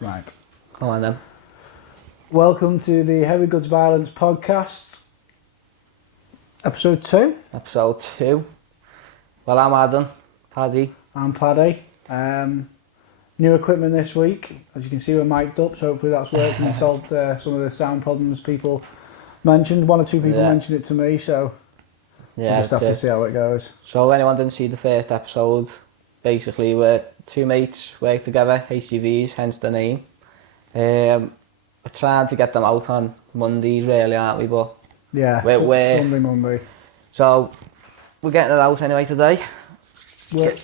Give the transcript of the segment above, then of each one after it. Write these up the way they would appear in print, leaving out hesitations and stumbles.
Right. Come on then. Welcome to the Heavy Goods Violence podcast, episode 2. Episode 2. Well, I'm Adam. Paddy. I'm Paddy. New equipment this week. As you can see, we're mic'd up, so hopefully that's worked and solved some of the sound problems people mentioned. One or two people mentioned it to me, so we'll just have to see how it goes. So anyone didn't see the first episode, basically we're two mates, work together, HGVs, hence the name. We're trying to get them out on Mondays really, aren't we? But yeah, we're Sunday, Monday. So we're getting it out anyway today. We're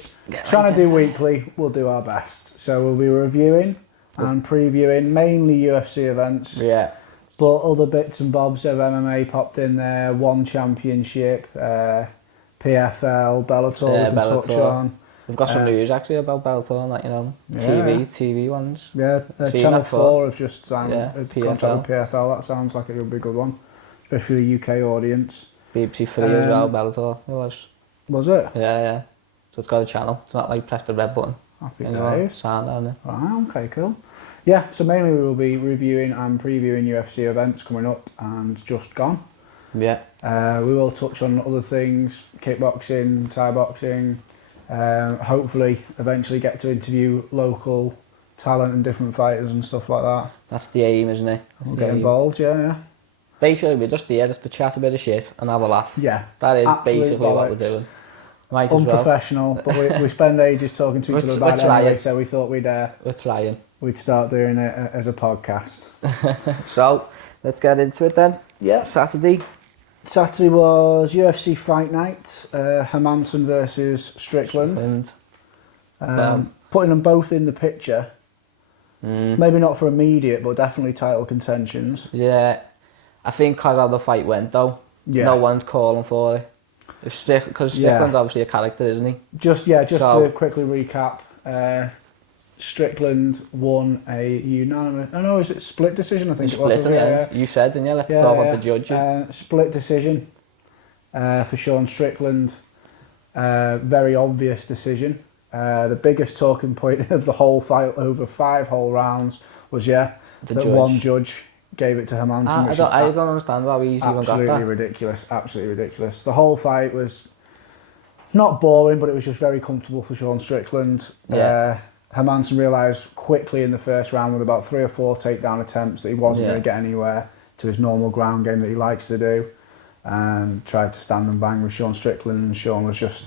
trying to do weekly, we'll do our best. So we'll be reviewing and previewing mainly UFC events. Yeah. But other bits and bobs of MMA popped in there, One Championship, PFL, Bellator we can touch on. We've got some news actually about Bellator and that, you know, TV ones. Yeah, Channel 4 have just signed a contract with PFL. That sounds like it would be a good one, especially for the UK audience. BBC 3 as well, Bellator, it was. Was it? Yeah. So it's got a channel. It's not like press the red button. Happy days. Sound on it. Right, okay, cool. Yeah, so mainly we will be reviewing and previewing UFC events coming up and just gone. Yeah. We will touch on other things, kickboxing, Thai boxing. Hopefully, eventually get to interview local talent and different fighters and stuff like that. That's the aim, isn't it? We'll get involved, yeah. Basically, we're just here just to chat a bit of shit and have a laugh. Yeah. That is basically what we're doing. Might Unprofessional, but we spend ages talking to each other about it anyway, so we thought we're trying. We'd start doing it as a podcast. So, let's get into it then. Yeah. Saturday was UFC Fight Night, Hermansson versus Strickland. Putting them both in the picture. Maybe not for immediate, but definitely title contentions. Yeah. I think because how the fight went though, no one's calling for it. Because Strickland's obviously a character, isn't he? Just to quickly recap, Strickland won a unanimous... is it split decision? I think it was. Split in the end. You said, didn't you? Let's talk about the judging. Split decision for Sean Strickland. Very obvious decision. The biggest talking point of the whole fight over 5 whole rounds was, one judge gave it to Hermansson. I don't understand how easy one got that. Absolutely ridiculous. The whole fight was not boring, but it was just very comfortable for Sean Strickland. Yeah. Hermansson realised quickly in the first round with about 3 or 4 takedown attempts that he wasn't going to get anywhere to his normal ground game that he likes to do, and tried to stand and bang with Sean Strickland, and Sean was just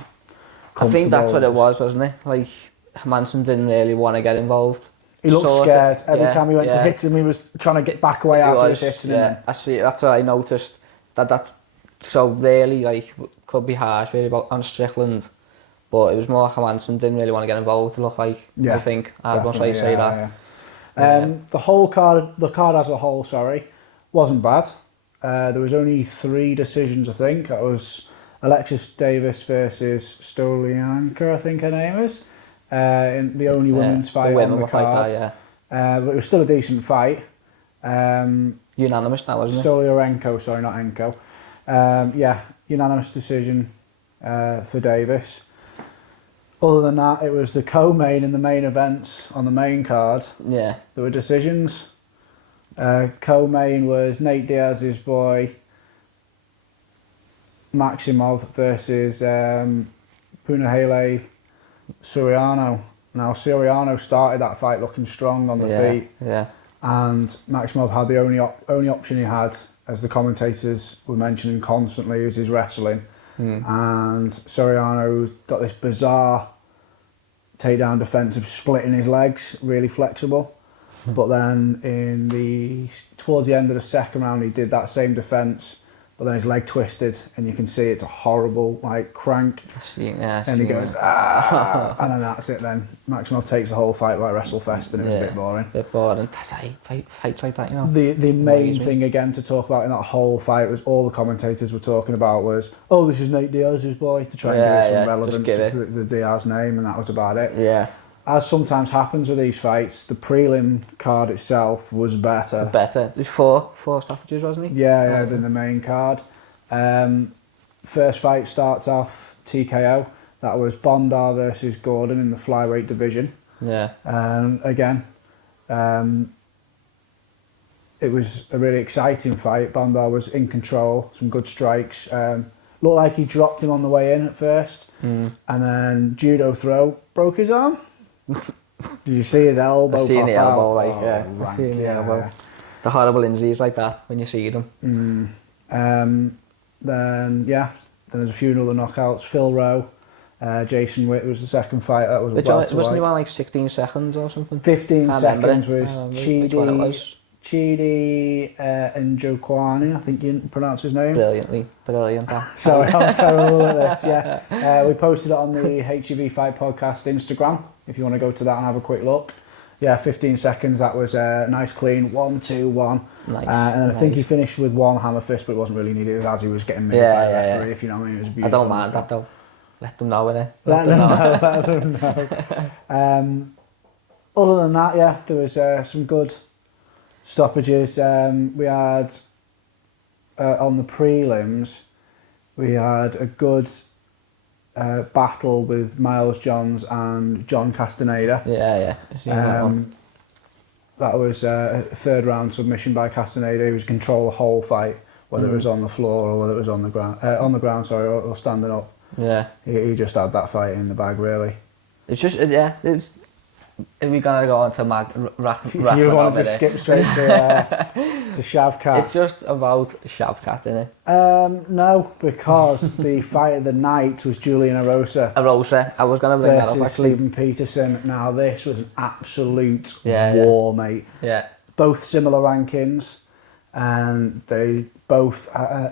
I think that's what it was, wasn't it? Like, Hermansson didn't really want to get involved. He looked scared. Every time he went to hit him, he was trying to get back away as he was hitting him. I see. That's what I noticed. That's so really, like, could be harsh really on Strickland, but it was more Hermansson didn't really want to get involved. It looked like, I think, once I say that. The card as a whole, wasn't bad. There was only 3 decisions, I think. That was Alexis Davis versus Stolianka, I think her name is. In the only women's fight on the card. But it was still a decent fight. Unanimous now, wasn't it? Stolyarenko, sorry, not Enko. Unanimous decision for Davis. Other than that, it was the co-main in the main events on the main card. Yeah. There were decisions. Co-main was Nate Diaz's boy Maximov versus Punahele Soriano. Now, Soriano started that fight looking strong on the feet. Yeah. And Maximov had the only option he had, as the commentators were mentioning constantly, is his wrestling. And Soriano got this bizarre takedown defense of splitting his legs, really flexible. But then towards the end of the second round, he did that same defense, but then his leg twisted, and you can see it's a horrible crank. And he goes, and then that's it then. Maximov takes the whole fight like WrestleFest, and it was a bit boring. That's how fights like that, you know. The main thing again to talk about in that whole fight was all the commentators were talking about was, this is Nate Diaz's boy, to try and give some relevance to the Diaz name, and that was about it. Yeah. As sometimes happens with these fights, the prelim card itself was better. There's four stoppages, wasn't he? Yeah, than the main card. First fight starts off TKO. That was Bondar versus Gordon in the flyweight division. Yeah. Again, It was a really exciting fight. Bandar was in control, some good strikes. Looked like he dropped him on the way in at first, and then judo throw, broke his arm. Did you see his elbow? I seen the elbow, out? I seen the elbow. The horrible injuries like that when you see them. Then there's a few other knockouts. Phil Rowe, Jason Witt was the second fight. That was wasn't he on like 16 seconds or something? 15 seconds was Chidi. Chidi Njokwani, I think you pronounce his name. Brilliant. Sorry, I'm terrible at this, yeah. We posted it on the HGV Fight Podcast Instagram, if you want to go to that and have a quick look. Yeah, 15 seconds, that was nice clean, 1, 2, 1. Nice. And then I think he finished with one hammer fist, but it wasn't really needed. It was as he was getting made by the referee, if you know what I mean. It was beautiful. I don't mind that though. Let them know, innit? Let them know. Other than that, yeah, there was some good stoppages. We had, on the prelims, we had a good battle with Miles Johns and John Castaneda. That was a third round submission by Castaneda. He was control the whole fight, whether it was on the floor or whether it was on the ground, or standing up. Yeah. He just had that fight in the bag, really. It's just, if we're going to go on to you want to just skip straight to Shavkat? It's just about Shavkat, isn't it? No, because the fight of the night was Julian Erosa. I was going to bring that up, actually. Stephen Peterson. Now, this was an absolute war, mate. Yeah. Both similar rankings, and they both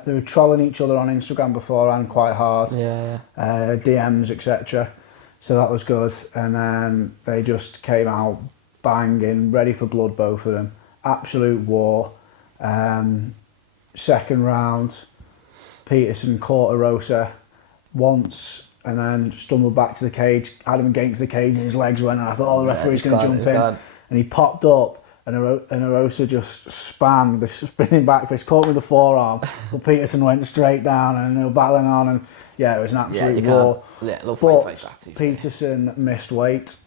they were trolling each other on Instagram beforehand quite hard. DMs, etc. So that was good, and then they just came out banging, ready for blood, both of them. Absolute war. Second round, Peterson caught Erosa once and then stumbled back to the cage, had him against the cage and his legs went, and I thought, the referee's going to jump in. And he popped up, and Erosa just spanned the spinning back fist, caught with the forearm, but Peterson went straight down, and they were battling on, and it was an absolute war. But Peterson missed weight,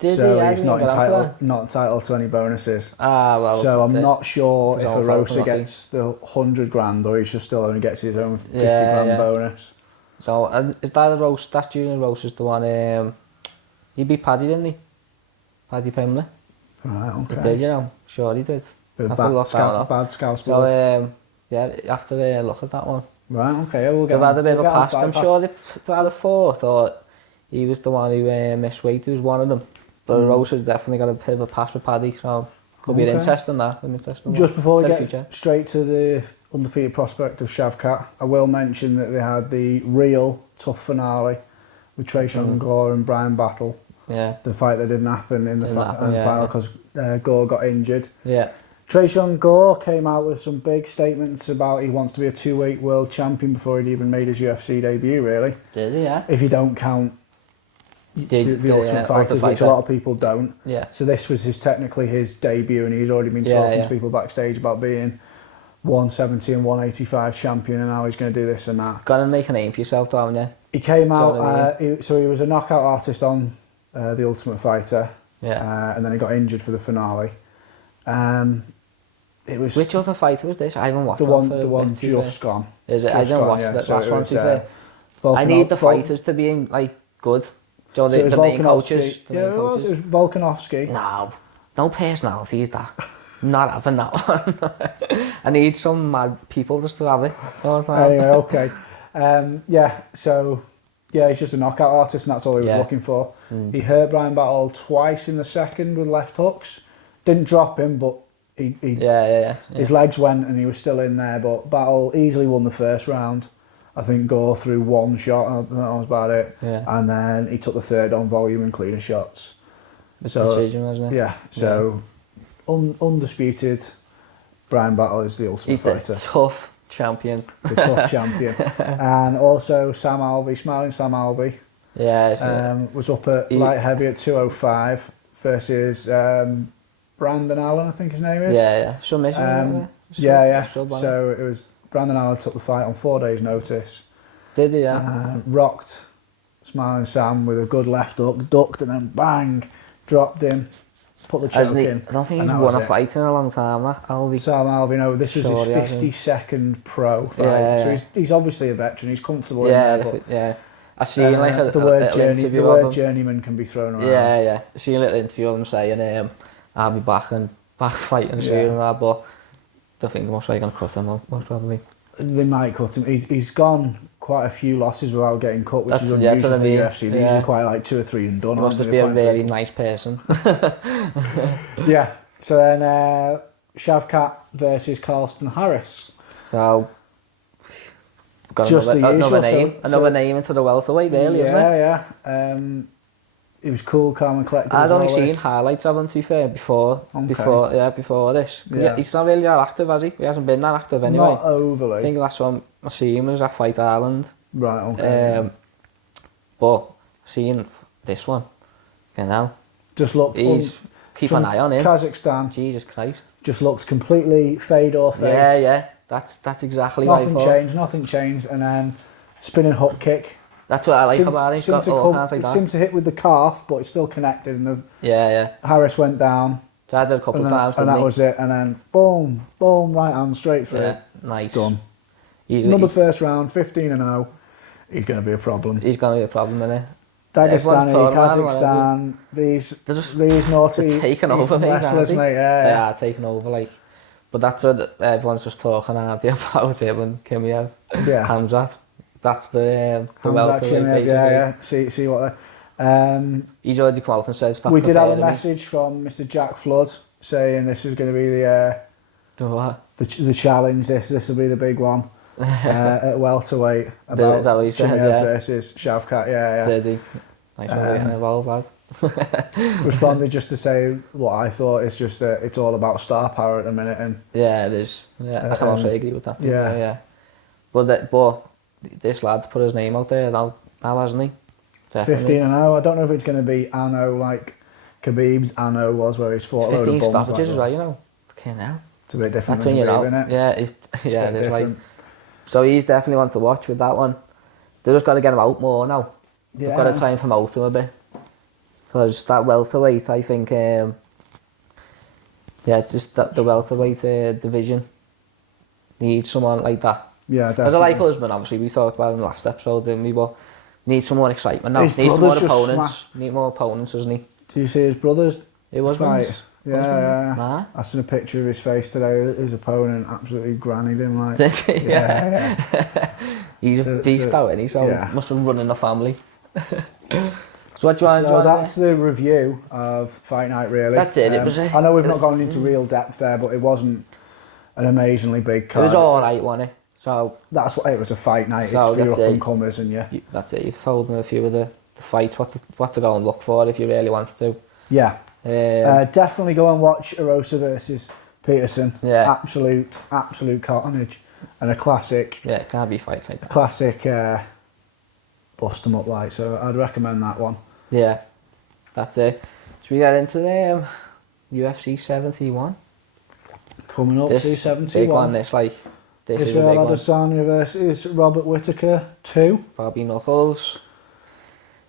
so he's not entitled to any bonuses. So I'm not sure if Erosa gets the 100 grand or he just still only gets his own 50 grand bonus. So is that Erosa? That's Julian Erosa's the one. He beat Paddy, didn't he? Paddy Pimbley. Right, okay. He did, you know. Sure, he did. Bad scout. So you have to look at that one. Right, okay, we'll get. They've had a bit of a pass. I'm sure they had a fourth, or he was the one who missed weight. He was one of them. But Rosa's definitely got a bit of a pass with Paddy, so could be an interesting that. Just before we get straight to the undefeated prospect of Shavkat, I will mention that they had the real tough finale with Trayshawn Gore and Brian Battle. Yeah. The fight that didn't happen in the final because Gore got injured. Yeah. Trayshawn Gore came out with some big statements about he wants to be a 2-weight world champion before he'd even made his UFC debut, really. Did he, yeah? If you don't count the Ultimate Fighters, which a lot of people don't. Yeah. So this was technically his debut, and he'd already been talking to people backstage about being 170 and 185 champion, and now he's going to do this and that. Got to make a name for yourself, don't you? He came out, he was a knockout artist on The Ultimate Fighter, and then he got injured for the finale. It was which other fighter was this? I haven't watched the one just gone. Is it? I didn't watch that last one. To be fair, I need the fighters to be in good. So the main coaches. It was Volkanovski. No personalities. That not having that one. I need some mad people just to have it. Anyway, okay. He's just a knockout artist, and that's all he was looking for. He hurt Brian Battle twice in the second with left hooks. Didn't drop him, but his legs went and he was still in there. But Battle easily won the first round. I think Gore threw one shot, and that was about it. Yeah. And then he took the third on volume and cleaner shots. Decision, wasn't it? Yeah. So undisputed, Brian Battle is the Ultimate Fighter. He's the tough champion. The tough champion. And also Sam Alvey, Smiling Sam Alvey. Yeah. Was up at light heavy at 205 versus Brandon Allen, I think his name is. Yeah. Submission. So it was Brandon Allen took the fight on 4 days' notice. Did he? Rocked Smiling Sam with a good left hook, ducked, and then bang, dropped him. put the choke in. I don't think he's won a fight in a long time, that Alvey. Sam Alvey, this was his 52nd pro fight, so he's obviously a veteran, he's comfortable in there. But, I seen like the word journeyman can be thrown around. Yeah. I seen a little interview of him saying, I'll be back fighting soon and that, but I think they're most likely going to cut him, most probably. They might cut him. He's gone quite a few losses without getting cut, which is unusual for the UFC. These are quite like 2 or 3 and done. He must just be a really nice person. Yeah. So then Shavkat versus Carlston Harris. So got another name into the welterweight, really, isn't it? Yeah. He was cool, calm and collected. I'd only seen highlights of him, to be fair, before this. Yeah. He's not really that active, has he? He hasn't been that active anyway. Not overly. I think last one I seen him was at Fight Ireland. Right, okay. But seeing this one, just looked. Keep an eye on him. Kazakhstan. Jesus Christ. Just looked completely Fedor-faced. Yeah. That's exactly what I thought. Nothing changed, and then spinning hook kick. That's what I like about him. He's got all kinds like that. It seemed to hit with the calf, but it's still connected. And yeah. Harris went down. Tried it a couple of times, and that was it. And then boom, right hand straight through. Yeah, nice. Done. Another first round, 15-0. He's going to be a problem. He's going to be a problem, isn't he? Dagestani, Kazakhstan, these naughty wrestlers, mate. Yeah. They are taking over, But that's what everyone's just talking about him and Kimiev. Yeah. Hamzat. That's the welterweight, basically. Yeah. See what they... He's already come out and said stop. We did have a message from Mr. Jack Flood saying this is going to be the challenge. This will be the big one at welterweight about Kimiev versus Shavkat. Yeah. Did he? Nice one getting involved, lad. Responded just to say what I thought is just that it's all about star power at the minute, and yeah, it is. Yeah, I can also agree with that. Yeah. But this lad's put his name out there now, hasn't he? 15-0. I don't know if it's going to be Anno like Khabib's Anno was, where he's fought a load of bums. 15 stoppages as well, Fucking hell. It's a bit different. That's when you know. It? Yeah, it is so he's definitely one to watch with that one. They just got to get him out more now. They've got to try and promote him a bit. Because that welterweight, I think, it's just that the welterweight division needs someone like that. Yeah, definitely. I like Usman, obviously, we talked about him in the last episode, didn't we? But needs some more excitement now. Needs some more opponents. Need more opponents, doesn't he? Do you see his brothers? It was fight. Yeah. Nah. I seen a picture of his face today. His opponent absolutely grannied him. Did he? Yeah. He's a beast out, isn't he? So must have run in the family. So what do you want? So that's the review of Fight Night, really. That's it. I know we've not gone into real depth there, but it wasn't an amazingly big card. It was all right, wasn't it? So that's what it was, a Fight Night. It's for your up and comers, and that's it. You've told me a few of the fights, what to go and look for if you really want to. Yeah. Definitely go and watch Erosa versus Peterson. Yeah. Absolute carnage, and a classic. Yeah, it can't be fights like that. Classic. Bust them up like, so I'd recommend that one. Yeah, that's it. Should we get into the UFC 71? Coming up, 271. Big one, this is a big one. Adesanya versus Robert Whittaker 2. Bobby Knuckles.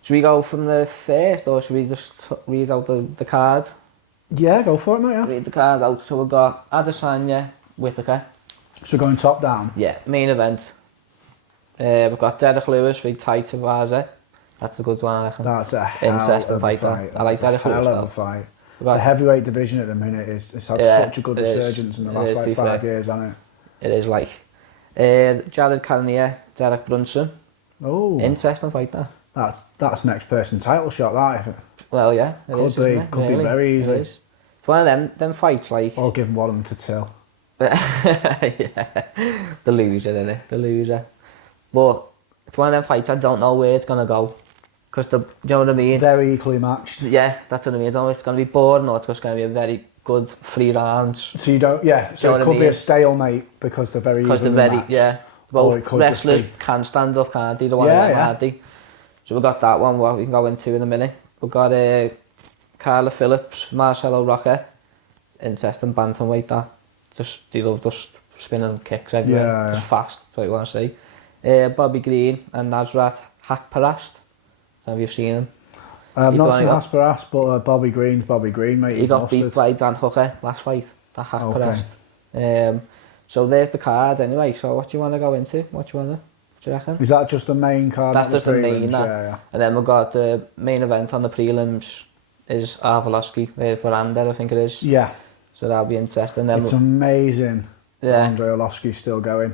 Should we go from the first, or should we just read out the card? Yeah, go for it, mate. Yeah. Read the card out. So we've got Adesanya, Whittaker. So we're going top down? Yeah, main event. We've got Derek Lewis with Tai Tuivasa. That's a good one, I reckon. That's a hell of a fight. I like Derek Lewis. Hell of a fight. The heavyweight division at the minute has had such a good resurgence in the last 5 years, hasn't it? It is Jared Cannonier, Derek Brunson. Oh, interesting fight that. That's next person title shot, that. Well, yeah, could be very easily. It's one of them fights I'll give him one of them to Till. Yeah, the loser, innit? The loser. But it's one of them fights I don't know where it's gonna go, because do you know what I mean? Very equally matched. Yeah, that's what I mean. I don't know if it's gonna be boring or it's just gonna be a very good 3 rounds. So you don't, So it could be a stalemate because they're very evenly matched. Yeah. Both wrestlers can stand up, can't they? The one of them, So we've got that one. What we can go into in a minute. We've got Carla Phillips, Marcelo Roca, interesting bantamweight. That they love just spinning kicks everywhere. Just fast. That's what you want to say. Bobby Green and Nasrat Hakparast. Have you seen him? I've not seen Hasperas, but Bobby Green's Bobby Green, mate. He got beat by Dan Hooker last fight, that Hasperas. So there's the card anyway. So what do you want to go into? What do you reckon? Is that just the main card? That's just the main. Yeah. And then we've got the main event on the prelims is Arvelovski with Veranda, I think it is. Yeah. So that'll be interesting. Then it's amazing. Yeah. Andrei Arlovski's still going.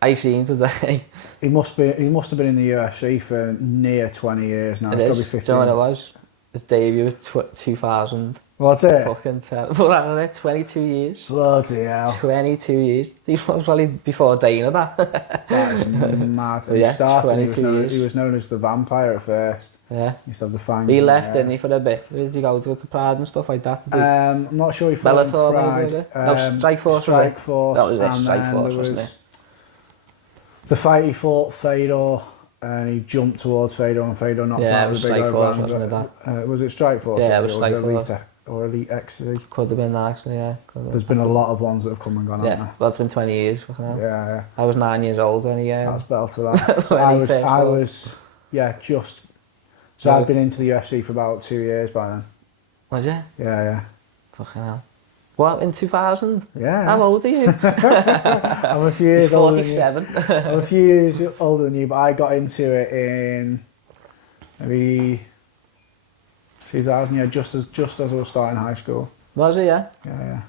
I seen today. He must have been in the UFC for near 20 years now. It's got to be 15. Do you know what it was? His debut was 2000. What's it? Fucking terrible. I don't know, 22 years. Bloody hell. 22 years. He was probably before Dana that. That is mad. Yeah, 22 years. He was known as the vampire at first. Yeah. He used to have the fangs. He left, didn't he, for a bit? Did he go to Pride and stuff like that? I'm not sure he fought in Pride. Maybe, no, Strikeforce. Strikeforce. That was it, Strikeforce, wasn't it? The fight he fought Fedor, and he jumped towards Fedor, and Fedor knocked out with a big overhand. Wasn't it that? Was it Strikeforce? Yeah, it was Strikeforce. Or Elite XC. Could have been that, actually, yeah. There's been a lot of ones that have come and gone, haven't there? Well, it's been 20 years. Yeah. I was 9 years old when he... That's better to that. I was, just... So I'd been into the UFC for about 2 years by then. Was you? Yeah. Fucking hell. What, in 2000? Yeah. How old are you? I'm a few years older than you. 47. I'm a few years older than you, but I got into it in maybe 2000, just as I was starting high school. Was it, yeah? Yeah.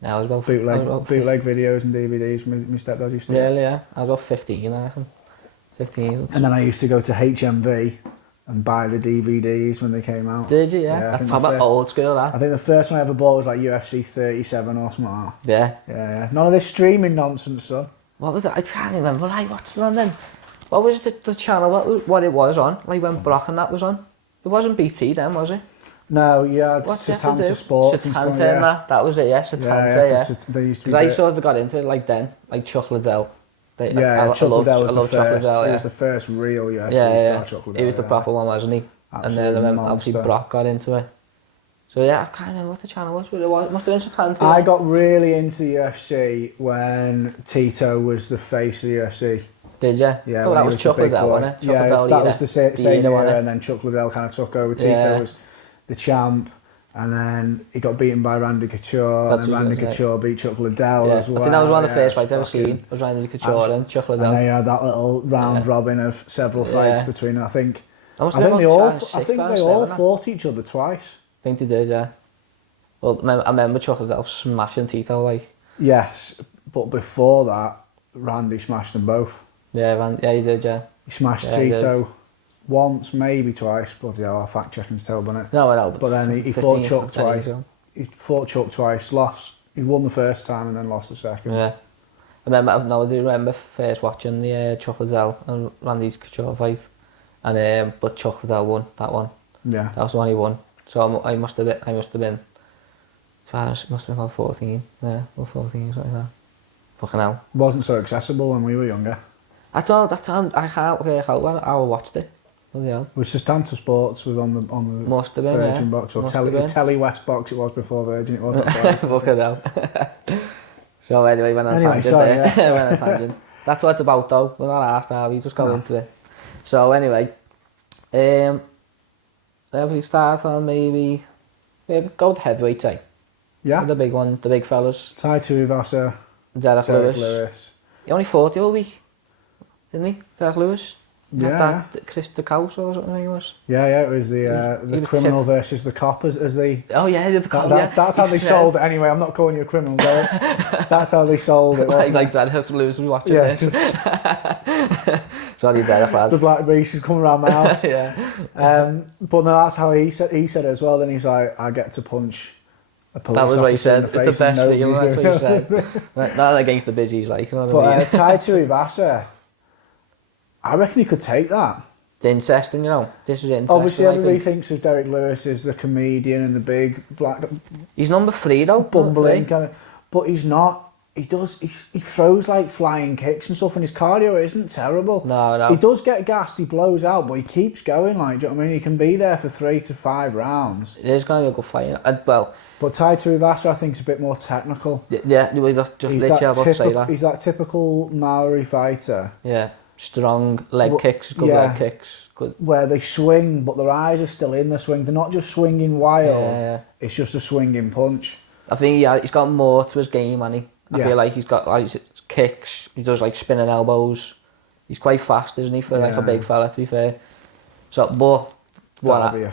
Yeah, I was about... Bootleg videos and DVDs my stepdad used to do. Really, yeah. I was about 15, I reckon. 15. And then I used to go to HMV and buy the DVDs when they came out. Did you, yeah? That's probably old school, that. I think the first one I ever bought was like UFC 37 or something like that. Yeah. None of this streaming nonsense, son. What was it? I can't remember. Like, what's it on then? What was the channel? What it was on? Like when Brock and that was on? It wasn't BT then, was it? No, yeah, it's Setanta Sports. Setanta, that was it, yeah, Setanta, yeah. Because I sort of got into it like then, like Chuck Liddell. Chuck Liddell was the first. He was the first real UFC star, Chuck Liddell. He was the proper one, wasn't he? Absolutely. And then obviously Brock got into it. So yeah, I can't remember what the channel was, but it must have been Setanta. I got really into the UFC when Tito was the face of the UFC. Did you? Yeah, that was Chuck Liddell, wasn't it? That was the same era, and then Chuck Liddell kind of took over. Tito was the champ, and then he got beaten by Randy Couture, and then Randy Couture beat Chuck Liddell as well. I think that was one of the first fights I've ever seen, was Randy Couture and Chuck Liddell. And they had that little round robin of several fights between them. I think they all fought each other twice. I think they did, yeah. Well, I remember Chuck Liddell smashing Tito, like. Yes, but before that, Randy smashed them both. Yeah, he did, yeah. He smashed Tito once, maybe twice, but yeah, fact checking's terrible, isn't it? No, I know. But then he fought Chuck twice. He fought Chuck twice, lost. He won the first time and then lost the second. Yeah. I do remember first watching the Chuck Liddell and Randy Couture fight, and but Chuck Liddell won that one. Yeah. That was the one he won. So I must have been. It must have been about 14. Yeah, about 14, something like that. Fucking hell. It wasn't so accessible when we were younger. I can't work out when I watched it. Yeah. It was just Setanta Sports was on the must have been, Virgin box or Telly West box. It was before Virgin. It wasn't. Fucking hell. So anyway, went on tangent. Went on tangent. That's what it's about though. We're not asked now. We just go into it. So anyway, then we start on maybe go to heavyweight, say. Yeah. The big one, the big fellas. Tai Tuivasa. Derek Lewis. He only fought the other week, didn't he? Derek Lewis. That Chris DeCous or something it was. Yeah, it was the criminal versus the cop as they... Oh yeah, the cop, That's how they sold it anyway. I'm not calling you a criminal, though. That's how they sold it, wasn't like Derek Lewis was watching this. Sorry, Derek, lad. The black beast is coming around my house. Yeah. But no, that's how he said it as well. Then he's like, I get to punch a police officer. That was what he said. It's the best video, that's what he said. Not against the busies, like. You know what I mean? Tai Tuivasa, I reckon he could take that. It's interesting, you know. This is interesting. Obviously, everybody thinks of Derek Lewis as the comedian and the big black. He's number 3 though. Bumbling kind of, but he's not. He throws like flying kicks and stuff, and his cardio isn't terrible. No. He does get gassed. He blows out, but he keeps going. Like, do you know what I mean? He can be there for 3 to 5 rounds. It is going to be a good fight. But Tai Tuivasa, I think, is a bit more technical. Yeah, just literally about to say that. He's that typical Maori fighter. Yeah. strong leg kicks, good leg kicks. Good. Where they swing, but their eyes are still in the swing. They're not just swinging wild. It's just a swinging punch. I think he's got more to his game, hasn't he? I feel like he's got like kicks. He does like spinning elbows. He's quite fast, isn't he, for like a big fella, to be fair. So, but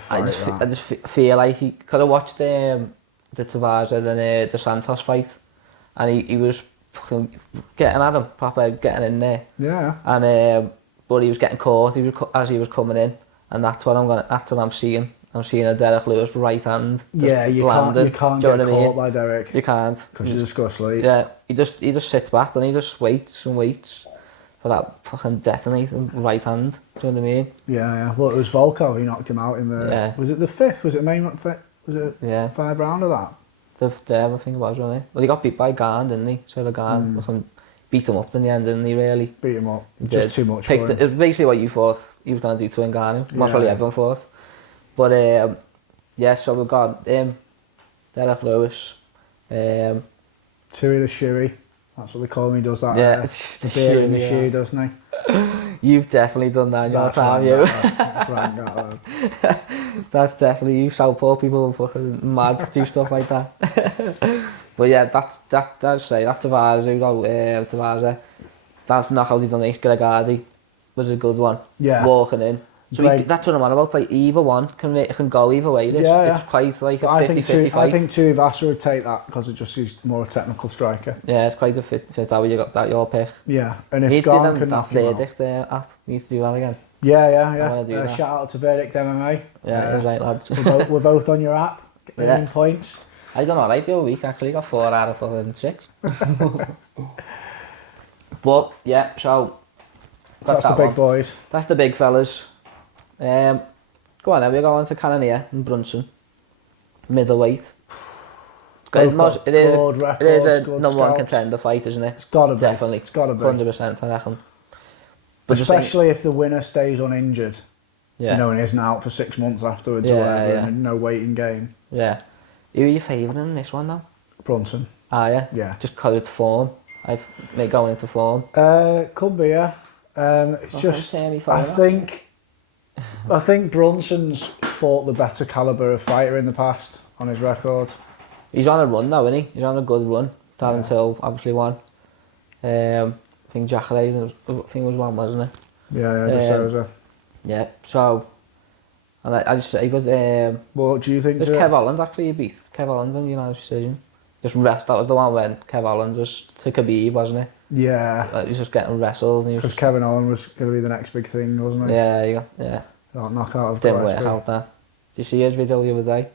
I just feel like he could have watched the Tavares and the Santos fight, and he was getting at him, proper getting in there. Yeah. And but he was getting caught as he was coming in, and that's what I'm seeing. I'm seeing a Derek Lewis right hand. Yeah, you landing. can't get caught by Derek. You can't. Because you just go sleep. Yeah, he just sits back and he just waits and waits for that fucking detonating right hand. Do you know what I mean? Yeah. Well, it was Volkov. He knocked him out in the. Yeah. Was it the fifth? Was it main? Was it 5 round of that? I think it was, wasn't it? Well, he got beat by Garn, didn't he? So the Garn beat him up in the end, didn't he? Really beat him up. Just too much. It was basically what you thought he was going to do to Ngannou. That's what everyone thought. But so we've got Derek Lewis, Tui the Shoey. That's what they call him. He does that. Yeah, the beer in the shoe, doesn't he? You've definitely done that in your time, you. That's right, that's definitely you. Southpaw people are fucking mad to do stuff like that. But yeah, I'd say that Tavares, that knockout he's done against Gregardi was a good one. Yeah. Walking in. So that's what I'm on about. Like either one can go either way. It's quite like a 50-50 fight. I think Tuivasa would take that because he's more a technical striker. Yeah, it's quite a fit. How you got that your pick. Yeah, and if Garn can knock him out. Verdict app, need to do that again. Yeah. Shout out to Verdict MMA. Yeah, that's right, lads. We're both on your app. Getting points. I done alright the other week. Actually, got 4 out of fucking 6. But yeah, so that's the big boys. That's the big fellas. Go on then, we're going to Cannonier and Brunson. Middleweight. It is a number one contender fight, isn't it? It's got to be. Definitely. It's got to be. 100%, I reckon. But especially if the winner stays uninjured. Yeah. And isn't out for 6 months afterwards or whatever, and no waiting game. Yeah. Who are you favouring in this one now? Brunson. Ah, yeah? Yeah. Just because it's form. They're going into form. Could be, yeah. It's just, I think Brunson's fought the better calibre of fighter in the past on his record. He's on a run now, isn't he? He's on a good run. Talent Hill obviously won. I think Jacare was one, wasn't it? Yeah, De Souza. Yeah, so... And I just say, but... what do you think? Kev Holland actually beat Kev Holland in the unanimous decision. That was the one when Kev Holland was to Khabib, wasn't it? Yeah. He was just getting wrestled. Because Kevin Holland was going to be the next big thing, wasn't he? Yeah. That knockout of didn't work out that. Did you see his video the other day?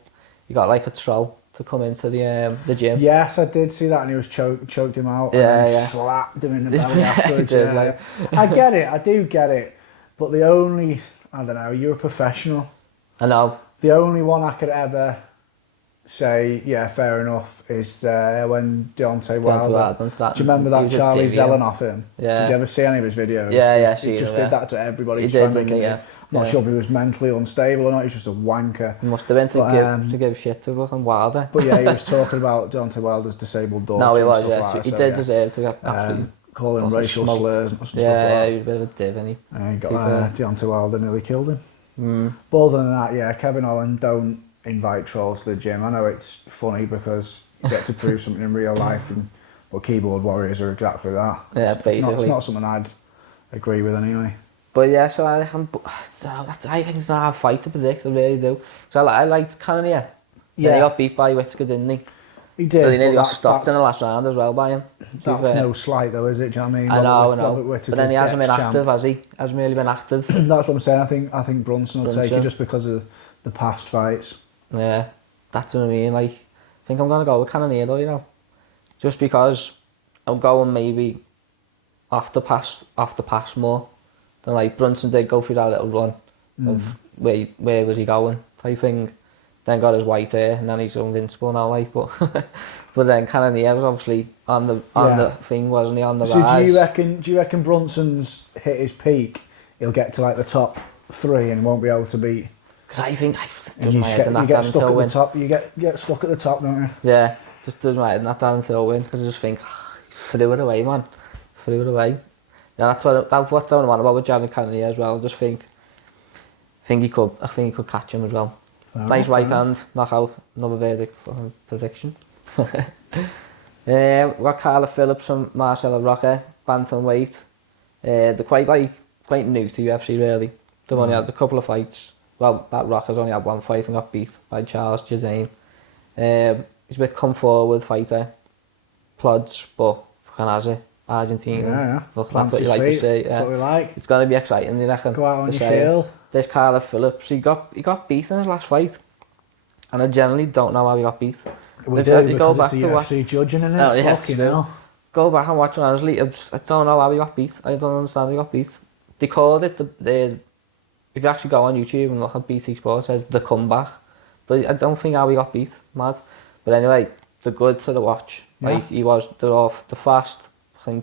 He got like a troll to come into the gym. Yes, I did see that, and he was choked him out. And slapped him in the belly afterwards. I get it. I do get it. But the only, I don't know, you're a professional. I know. The only one I could ever say, yeah, fair enough, is when Deontay Wilder. Do you remember that Charlie Zellen off him? Yeah. Did you ever see any of his videos? Yeah, he just did that to everybody. He did, didn't he? Not sure if he was mentally unstable or not. He's just a wanker. He must have been to give shit to fucking Wilder. But yeah, he was talking about Deontay Wilder's disabled daughter. No, he was. Like he did deserve to get absolutely calling racial slurs and stuff like that. He was a bit of a div, and he got Deontay Wilder nearly killed him. But other than that, yeah, Kevin Holland, don't invite trolls to the gym. I know it's funny because you get to prove something in real life, but keyboard warriors are exactly that. Yeah, basically. It's not something I'd agree with anyway. But yeah, so I think it's not a hard fight to predict, I really do. So I liked Cannonier. Yeah. He got beat by Whittaker, didn't he? He did. But he nearly got stopped in the last round as well by him. That's no slight though, is it? Do you know what I mean? I know. But then he hasn't been active, has he? Hasn't really been active. That's what I'm saying. I think Brunson will take it just because of the past fights. Yeah, that's what I mean. Like, I think I'm going to go with Cannonier though, just because I'm going maybe off the pass more. Then like Brunson did go through that little run of where was he going type thing. Then got his white hair and then he's invincible now, like. But but then Cannonier was obviously on the thing, wasn't he? On the rise. So do you reckon Brunson's hit his peak? He'll get to like the top 3 and won't be able to beat. Because I think you get stuck at the top. You get stuck at the top, don't you? Yeah, just does my head not down until win. Because I just think threw it away, man. Threw it away. Yeah, that's what's going on about with Jared Cannonier as well. I just think he could catch him as well. Nice right hand, knockout, another verdict for prediction. We've got Carla Phillips and Marcella Roca, bantamweight. They're quite new to UFC really. They've only had a couple of fights. Well, that Roca's only had one fight and got beat by Charles Jourdain. He's a bit come forward fighter, plods, but fucking has it. Argentina. Yeah. Look, that's what you like to see. That's what we like. It's going to be exciting, you reckon? Go out on your shield. There's Carla Phillips. He got beat in his last fight. And I generally don't know how he got beat. We do, because it's the UFC judging in it. Oh, yeah, fucking hell. Go back and watch it honestly. I don't know how he got beat. I don't understand how he got beat. They called it, if you actually go on YouTube and look at BT Sports, it says the comeback. But I don't think how he got beat. Mad. But anyway, they're good to the watch. Yeah. Like, they're off the fast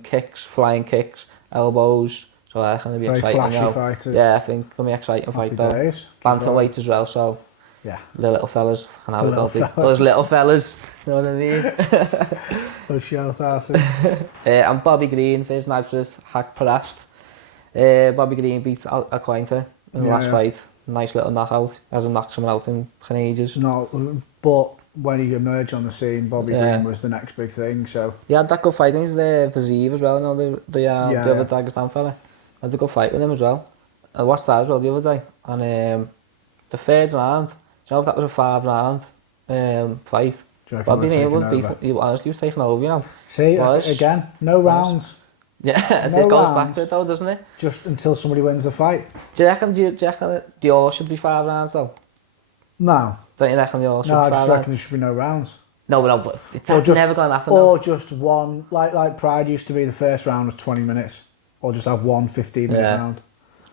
kicks, flying kicks, elbows. So I think it'll be very exciting flashy now. Fighters. Yeah, I think it'll be exciting fight though. Bantamweight as well, so yeah. The little fellas. Those little fellas. You know what I mean? Those short asses. And Bobby Green, first night was Hak Parast. Bobby Green beat Aquinta in the last fight. Nice little knockout. Hasn't knocked someone out in ages. No, but when he emerged on the scene, Bobby Green was the next big thing. So he had that good fight. He's there for Zeev as well. The other Dagestan fella. Had a good fight with him as well. I watched that as well the other day. And the third round, do you know if that was a 5-round fight? Bobby Green was beaten. He honestly was taking over, you know. See, that's it again. No rounds. Yeah, it goes back to it though, doesn't it? Just until somebody wins the fight. Do you reckon the all should be 5 rounds though? No. Don't you reckon the all should be 5 rounds? No, I just reckon rounds? there should be no rounds. No, but that's never going to happen though. Or just one, like Pride used to be, the first round was 20 minutes. Or just have one 15-minute round.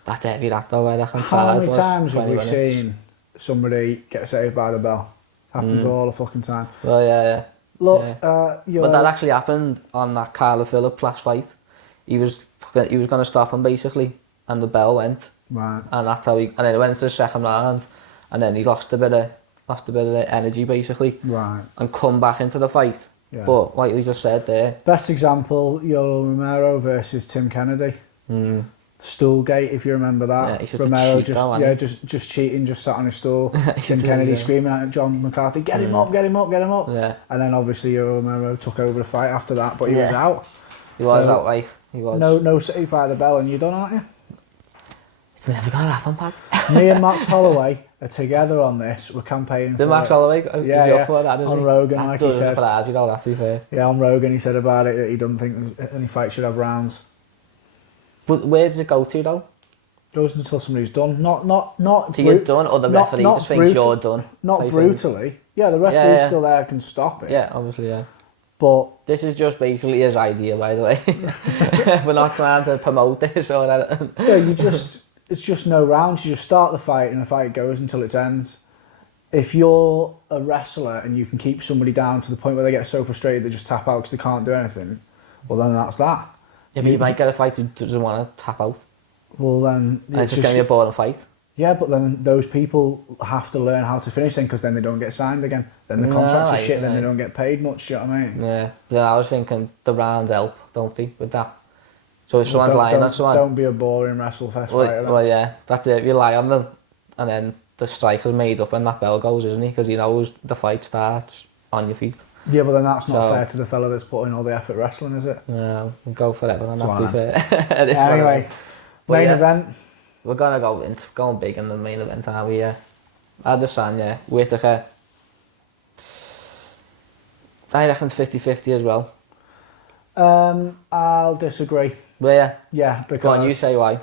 That's heavy that though, I reckon. How many times have we seen somebody get saved by the bell? Happens all the fucking time. Well, yeah. Look, but that actually happened on that Carla Phillips last fight. He was going to stop him basically, and the bell went. Right. And that's how and then it went into the second round, and then he lost a bit of energy basically. Right. And come back into the fight. Yeah. But like we just said there. Best example, Yoel Romero versus Tim Kennedy. Stoolgate, if you remember that. Yeah, Romero just cheating, just sat on his stool. Tim Kennedy screaming at John McCarthy, get him up. Yeah. And then obviously Yoel Romero took over the fight after that, but he was out. He was out, like, he was. No save by the bell, and you're done, aren't you? It's never going to happen, Pat. Me and Max Holloway are together on this. We're campaigning for Max Holloway? Yeah. For that, on Rogan, like he said. You know that, to be fair. Yeah, on Rogan he said about it that he doesn't think any fight should have rounds. But where does it go to, though? Goes until somebody's done. Not. So you're done, or the referee just thinks you're done? Not brutally. Yeah, the referee's still there, can stop it. Yeah, obviously, yeah. But this is just basically his idea, by the way. We're not trying to promote this or anything. Yeah, it's just no rounds. You just start the fight and the fight goes until it ends. If you're a wrestler and you can keep somebody down to the point where they get so frustrated they just tap out because they can't do anything, well then that's that. Yeah, but you might get a fight who doesn't want to tap out. Well then... And it's just going to be a boring fight. Yeah, but then those people have to learn how to finish them because then they don't get signed again. Then the contracts are shit, then they don't get paid much, do you know what I mean? Yeah. Then I was thinking the rounds help, don't they, with that? So if someone's lying on someone... Don't be a boring WrestleFest fighter. Well, yeah, that's it. You lie on them, and then the striker's made up when that bell goes, isn't he? Because he knows the fight starts on your feet. Yeah, but then that's not fair to the fella that's putting all the effort wrestling, is it? Yeah, we'll go forever on that, to be fair. Anyway, main event. We're going to going big in the main event, aren't we? Adesanya, Whittaker. I reckon it's 50-50 as well. I'll disagree. Well, yeah? Yeah, because... Go on, you say why.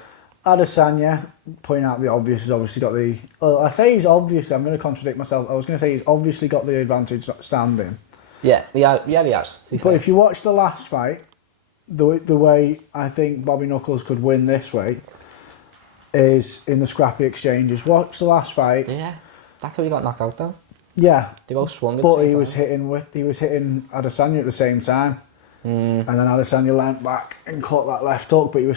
Adesanya, point out the obvious, has obviously got the... Well, I say he's obvious, I'm going to contradict myself. I was going to say he's obviously got the advantage standing. Yeah, he has. But if you watch the last fight, the way I think Bobby Knuckles could win this way is in the scrappy exchanges. Watch the last fight. Yeah, that's how he got knocked out though. Yeah. They both swung at but the same he was hitting Adesanya at the same time. And then Adesanya leant back and caught that left hook, but they were